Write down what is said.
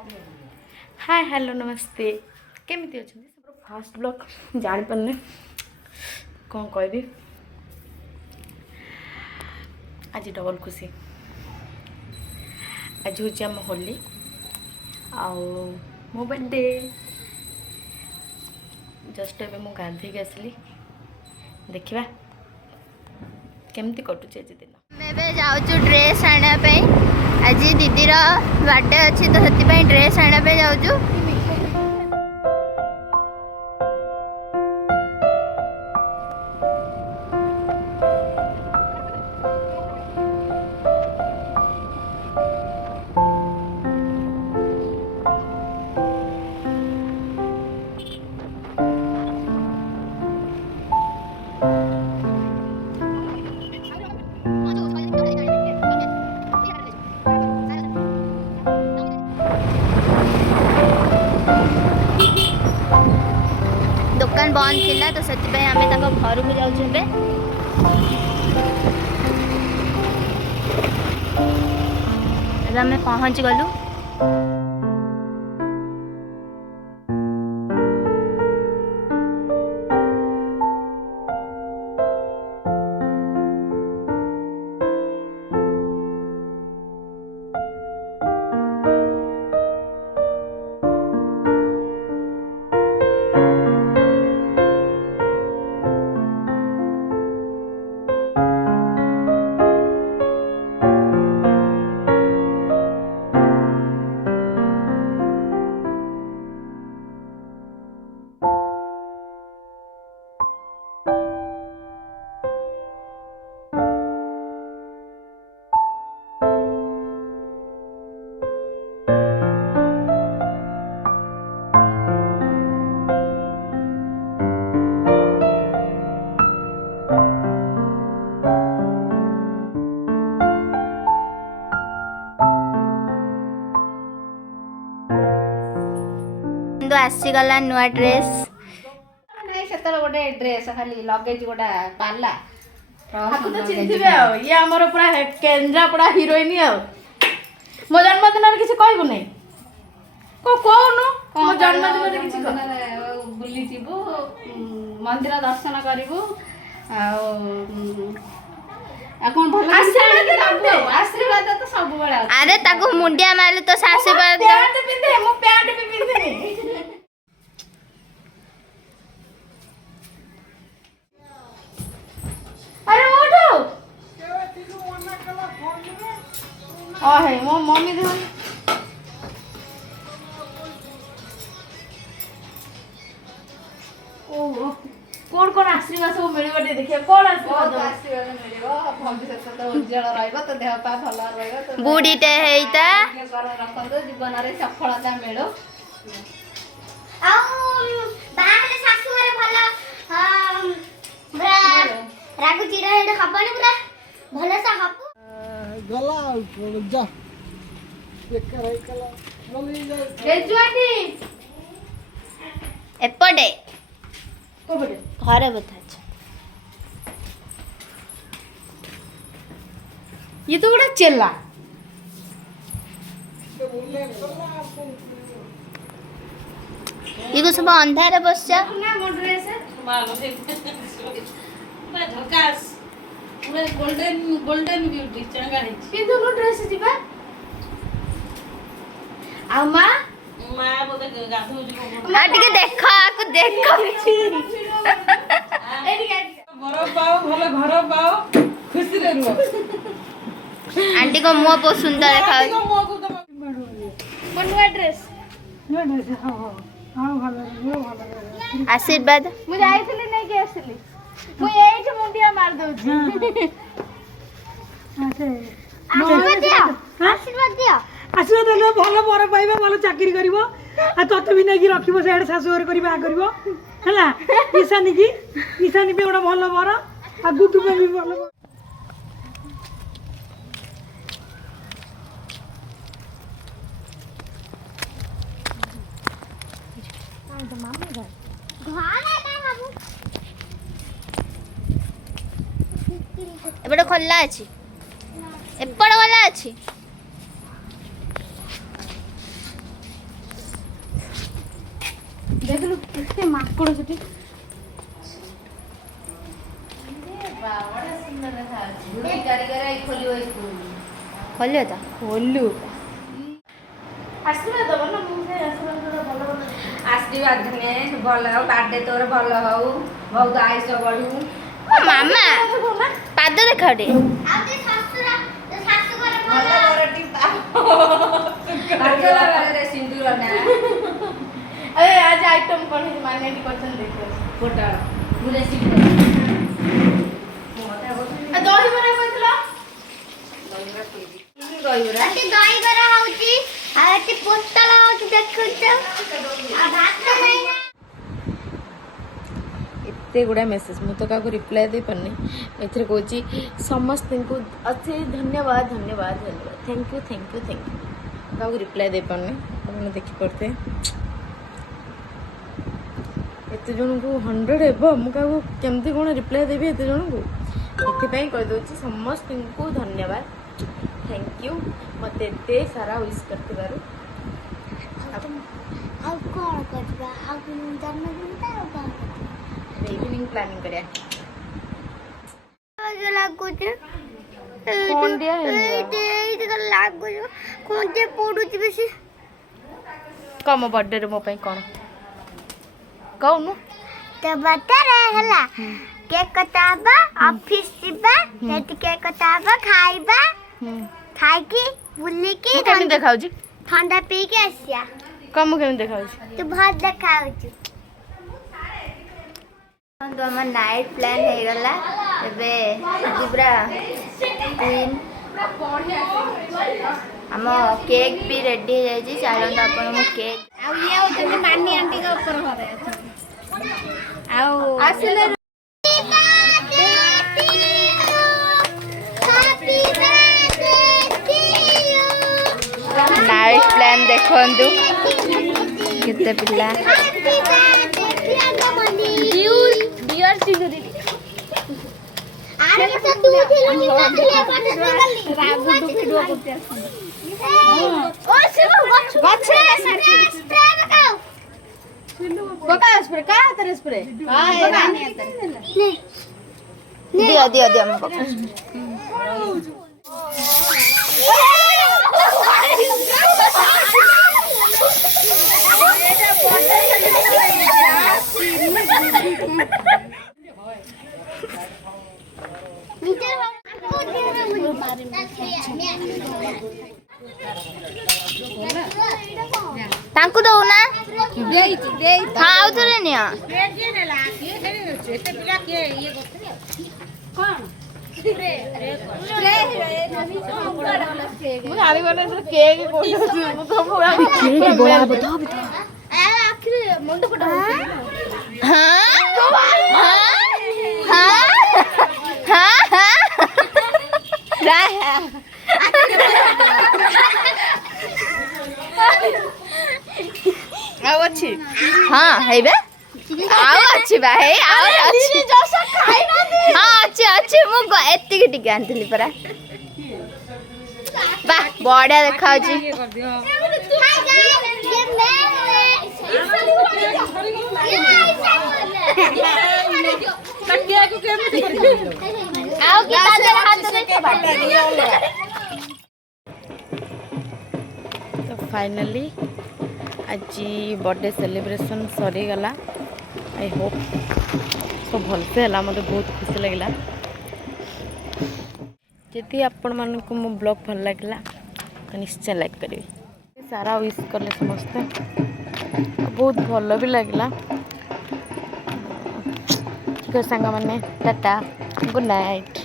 Hi hello नमस्ते केमिति अच्छे फास्ट ब्लॉग जान पारे कौन कहबी आज डबल खुशी आज हूँ आम होली आउ मो बर्थडे जस्ट एवं मु गाधे आसली देखा केमती कटुचे आज दिन जाऊँ ड्रेस आने आज दीदीर बर्थडे अच्छी तो से ड्रेस आने जाऊँ दुकान बंद थिला तो से आम घर को जाऊँ आम पहुँच गलु आसीगला नुआ ड्रेस गोटे ड्रेस खाली लगेज गोटा पाला तो चिन्हिबे ये हमर पूरा केंद्रापड़ा हीरोइन मो जन्मदिन किसी कहबू नहीं कहूनु मो जन्मदिन किसी बुली जीवु मंदिर दर्शन करिवु आशीर्वाद तो सब बेला अरे ताको मुंडिया मारले तो आशीर्वाद पैंट पिंधे मो पैंट भी पिंधे अरे उठो है मो मम्मी दे ओहो कौन आशीर्वाद सब मिल देखिए कौन आशीर्वाद मिल भविष्य तो उज्जवल रहा तो देह पा भल रहा बुढ़ीटे हेता रखते जीवन में सफलता मिलू रागु चिरा हेड हबनी पूरा भले सा हब गला जा एक करे कला गली जा रेजुआटी एपडे को बडे घरे बता ये तो बड़ा चेला ये को सब अंधारे बस जा ना मो ड्रेस है मालो पूरा झकास पूरा गोल्डन ब्यूटी चंगा है पिंदु नो ड्रेस जीबा आ मां बोले गाधो जो आ टिके देखो आकु देखो घर पाओ भले घर पाओ खुशी रे रुह आंटी को मुंह बहुत सुंदर देखा मुंह को तो नुआ ड्रेस हां भलो आशीर्वाद मु जाईथिली नै के आसली मु एठी मुंडिया मार दउची आशीर्वाद दियो आशीर्वाद दियो आशीर्वाद देले भलो बर पाइबा भलो चाकरी करिवो आ तते भी नै रखिबो सेड सासु घर करिबा करिवो हला ईशानी भी ओडा भलो बर आ गुटु भी भलो एबडे खोला अछि एपड़ वाला अछि देखलु केते माकड़ सेठी खोलियो त खोलु आशीर्वाद दब ना मुझे आशीर्वाद भल भल आशीर्वाद ने भल हो बर्थडे तोर भल हो बहुत आयुष बढ़ू मामा पाद देखा टे भल बरटी पागला वाले सिंदूर ना अरे आज आइटम कौन है माने की करछन देखो फोटा मुले सिंह दही बरा कहतला रहिबरा दही बरा होची आते पोतला होची देखुछ आ भात नाही ना एते गुड़ा मेसेज मु तो का रिप्लाई दे पन्नी एथरे कहूची समस्त को अच्छे धन्यवाद धन्यवाद धन्यवाद thank you thank you thank you का रिप्लाई दे पन्नी अपन देखि पड़ते एते जन को 100 हेबो मु का केमती कोन रिप्लाई देबे एते जन को एते पई कह दोची समस्त को धन्यवाद थैंक यू मते एते सारा विश करते बारू आ कोन करबा आ जन्मदिन त कोन इवनिंग प्लानिंग करिया लागुछ कोन दिया है लागुछ कोन जे पडुछ बेसी कम बर्थडे रे मो पई कोन कहनु तो बता रहे हला केक कटाबा ऑफिस जीबा सेठी केक कटाबा खाइबा खाइ की बुल्ली की केम देखाउ जी ठंडा पी के आसिया कम केम देखाउ जी तू बहुत देखाउछ तो हम नाइट प्लान हो गला एबे जिब्रा तीन हम केक भी रेडी हो जाई छी चलो तो अपन मो केक आ ये होते मानी आंटी का ऊपर घरे आओ आसिले नाइट प्लान देखंतु केते पिला डियर सिंदूरी आरे तो तू थिलु नि नथिले बाटे गली रागु वीडियो करते ओ शिव गछे स्प्रे लगाओ बका स्प्रे का तेरे स्प्रे बका दियो दियो दियो हम बका तांकु दो ना हाँ आउथरे निया मु गाली बोले से केक कोठी होची मु तो पूरा केक बोला बता बता आखिर मुंड फटा हाँ हाँ हाँ हाँ आओ अच्छी हाँ है बे आओ अच्छी बा है आओ अच्छी जैसा खाई ना दे हाँ अच्छी अच्छी मु एत्ती के टिके आंतली परा बा बड़ा देखा छी आओ की तादर हाथ देखो बाटा तो फाइनली आज बर्थडे सेलिब्रेशन सरी गला आई होप तो भलसे है मतलब बहुत खुशी लगे जदि आपण मानक मो ब्लॉग भल लगे तो निश्चय लाइक करेंगे सारा विश कले समस्ते बहुत भल भी लगे ठीक है सांग मैंने टाटा गुड नाइट।